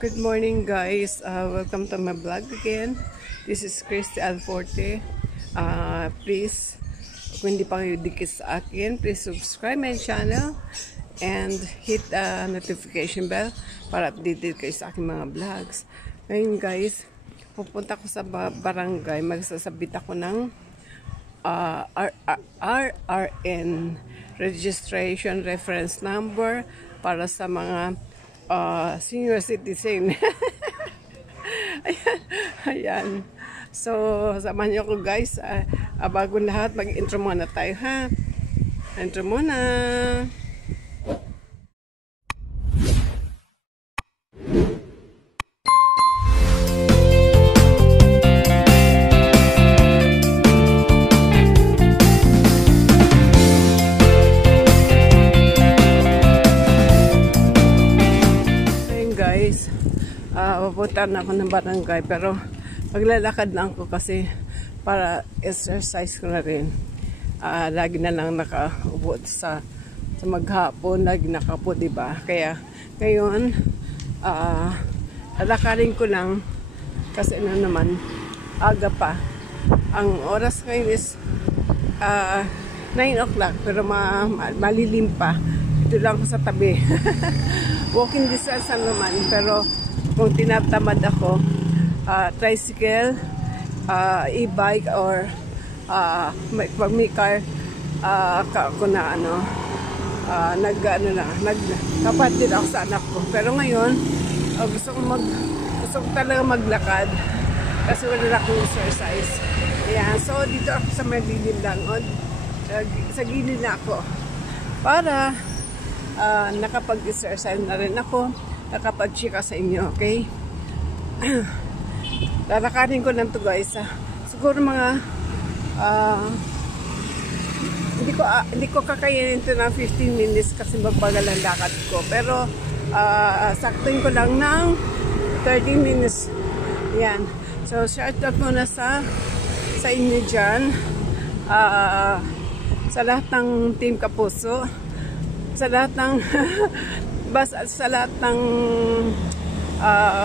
Good morning guys, welcome to my vlog again. This is Christy Alforte. Please, kung hindi pa kayo dikit sa akin, please subscribe my channel and hit the notification bell para updated kayo sa aking mga vlogs. Ngayon guys, pupunta ko sa barangay, magsasabit ako ng RRN registration reference number para sa mga senior citizen. ayan. So, samahan niyo ko guys. Bago lahat, mag-intro muna tayo ha. Intro muna. Pupunta na ako ng barangay pero maglalakad lang ako kasi para exercise ko na rin. Lagi na lang nakaupo sa maghapon, lagi nakaupo, diba? Kaya ngayon lalakarin ko lang kasi ano naman, aga pa. Ang oras ngayon is 9 o'clock pero malilim pa. Ito lang ako sa tabi. Walking distance naman pero kung tinatamad ako, tricycle, e-bike or pag may car, ako na nagkapatid ako sa anak ko. Pero ngayon, gusto ko talaga maglakad kasi wala na akong exercise. Ayan, so dito ako sa malilim lang, sa gilid na ako para nakapag-exercise na rin ako, nakapag-chika sa inyo, okay? Lalakarin ko lang to guys. Siguro mga hindi ko kakayanin ito ng 15 minutes kasi magbagal ang lakad ko. Pero saktuin ko lang ng 30 minutes. Yan. So shout out muna sa inyo dyan. Sa lahat ng Team Kapuso. Sa lahat ng sa lahat ng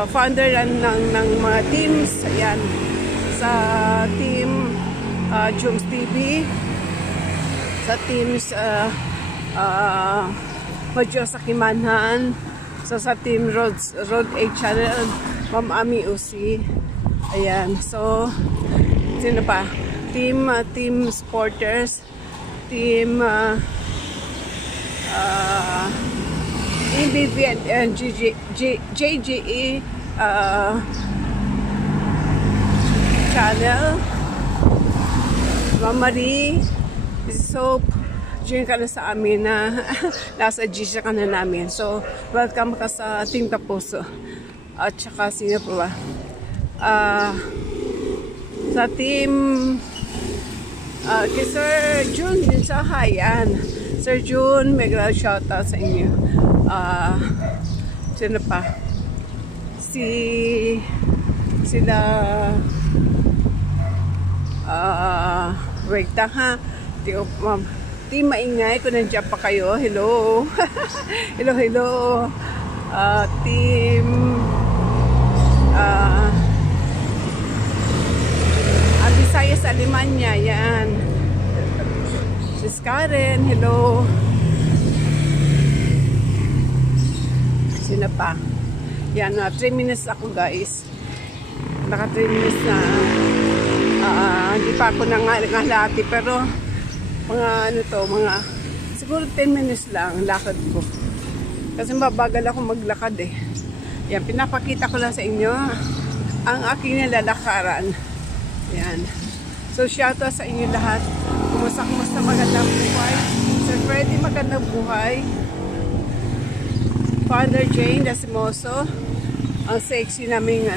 founder ng mga teams, ayan, sa team Jones TV, sa teams Madyo sa Kimanhan, sa team Road 8 Channel, Ma'am Ami Usi, ayan, so sino pa? Team Supporters, team EBV and JGE channel, Mamari, Soap, dyan ka na sa amin na nasa GC ka na namin. So, welcome ka sa Team Kapuso. At saka sino po ba? Sa team kay Sir June din sa Hayan. Sir June, mega shoutout sa inyo. Sino pa? Sila wait lang ha. Team Maingay, kung nandiyan pa kayo, hello. hello. Team Visayas Alemania, yan. Sis Karen, hello. Sino pa? Yan, 3 minutes ako guys. Naka 3 minutes na. Hindi pa ako nangalati pero mga siguro 10 minutes lang lakad ko. Kasi mabagal ako maglakad eh. Yan, pinapakita ko lang sa inyo ang aking nilalakaran. Yan. So shoutout sa inyo lahat. Kumusta magandang buhay. Sir Freddy, magandang buhay. Father Jane Dasimoso, ang sexy naming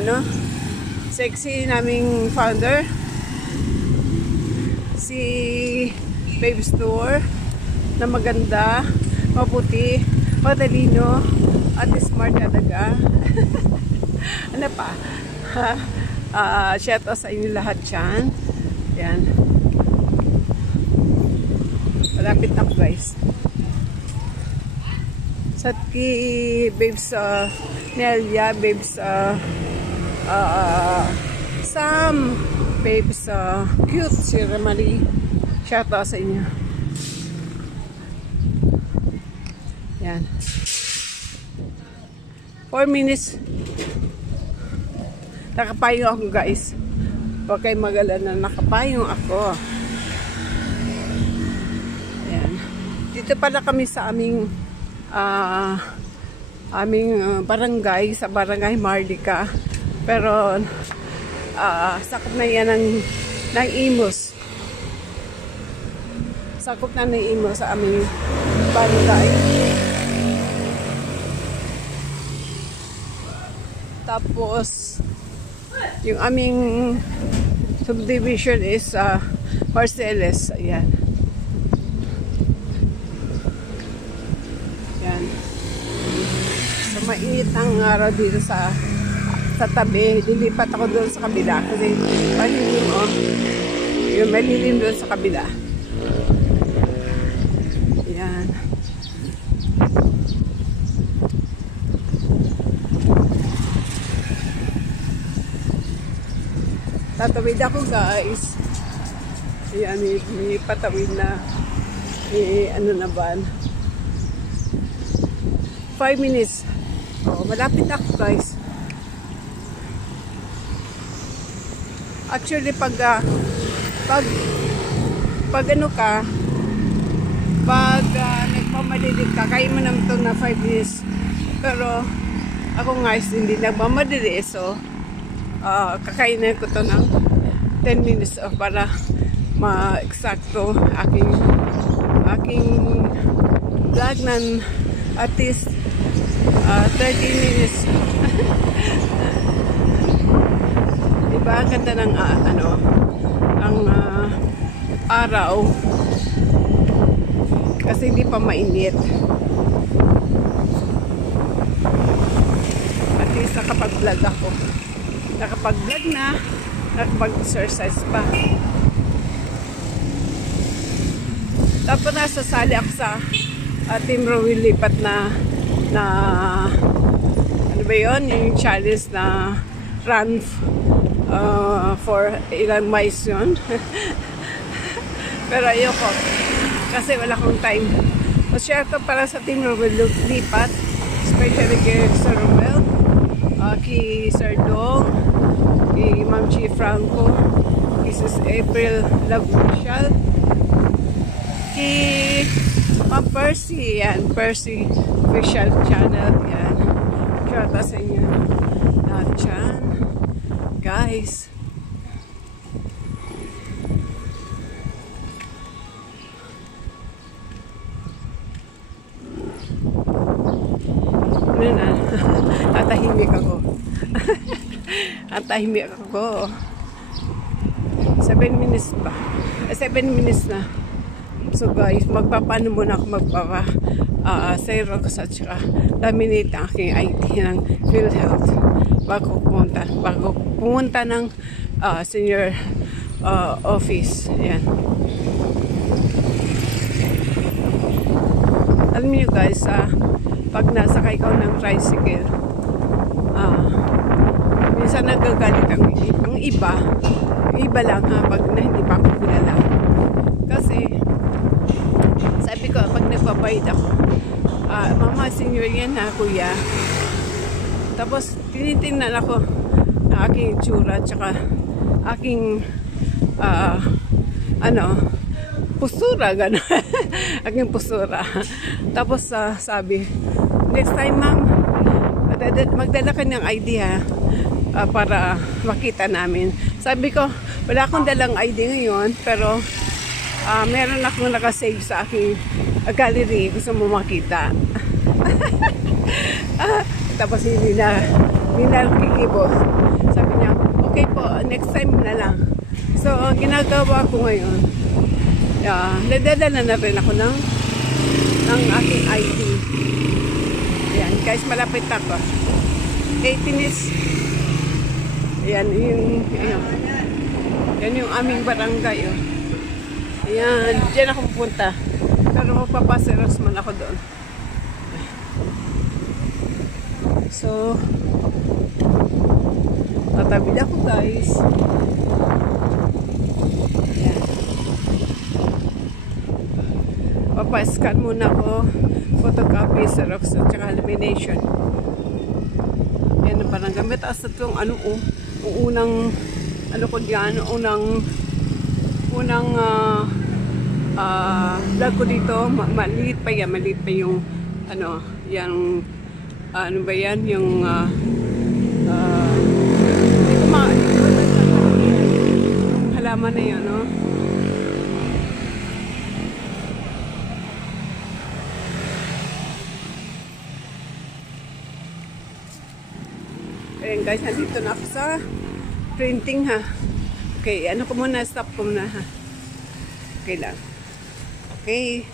founder. Si Babe Store na maganda, maputi, madalino, at smart talaga. Ano pa? Shout out sa inyo lahat dyan. Yan. Malapit na ako guys. Satki, babes, Nelia, babes, Sam, babes, cute si Ramali. Shout out sa inyo. Yan. 4 minutes. Nakapayong ako guys. Huwag kayo mag-alala, nakapayong ako. Yan. Dito pala kami sa aming barangay, sa barangay Marlica. Pero sakop na yan ng Imus. Sakop na ng Imus sa aming barangay. Tapos yung aming subdivision is Marcellus. Ayan. Yan. So mainit ang araw dito sa tabi. Dilipat ako doon sa kabila kasi malilim, oh. Yung malilim doon sa kabila. Yan. Tatawid ako guys. Ayan, may patawid na. Ano na ba? 5 minutes. Oh, malapit ako guys. Actually pag ano ka, pag nagpamadilig ka, kaya mo naman ito na 5 minutes. Pero ako guys, hindi nagmamadali. So kakainin ko to ng 10 minutes para ma-eksakto aking vlog ng at least 30 minutes. Diba? Ganda ng ang araw kasi hindi pa mainit. At least nakapag-vlog ako. Nakapag-vlog na, nakapag-exercise pa. Tapos nasasali ako sa Team Rowing lipat na ano ba yun? Yung challenge na run for ilang miles yun. Pero ayoko kasi wala akong time. Share to para sa Team Rowing lipat, especially kay Sir Romel, kay Sir Dong, kay Ma'am Chi Franco, kay Sis April Love Michelle, kay Ma'am Percy, yan, Percy official channel, yan. Shout out sa inyo lahat dyan, guys. Ano na, tatahimik ako. Tatahimik ako. 7 minutes pa. 7 minutes na. So guys, magpapano muna ako Xerox at saka laminate ang aking ID ng PhilHealth bago pumunta ng senior office. Ayan. Alam niyo guys, pag nasakay ka ng tricycle, minsan nagagalit ang iba lang pag hindi pa ako kilala. Kasi sabi ko, pag nagbabayad ako, mama, senior yan ha, kuya. Tapos tinitingnan ako ng aking itsura tsaka aking postura, gano'n. Aking postura. Tapos sabi, next time ma'am, magdala ka ng ID ha, para makita namin. Sabi ko, wala akong dalang ID ngayon, pero meron akong nakasave sa aking gallery. Gusto mo makita? Tapos hindi na kikibos. Sabi niya, okay po, next time na lang. So, ginagawa ko ngayon, nadadala na rin ako ng aking ID. Ayan, guys, malapit ako. 8 minutes. Ayan, yan yung aming barangay. Oh. Ayan, dyan ako pupunta. Pero magpapaseros man ako doon. So, tatawid ako guys. Ayan. Papascan muna ako. Photocopy, Xerox, at saka lamination. Yan ang parang gamit. As at yung ano, unang ano ko diyan, unang vlog ko dito, maliit pa yung ano, yung ano ba yan, yung hindi ko yung halaman na yun, no? Ayan guys, nandito na ako sa printing ha. Okay, ano ko muna, stop ko muna ha. Okay lang. Okay.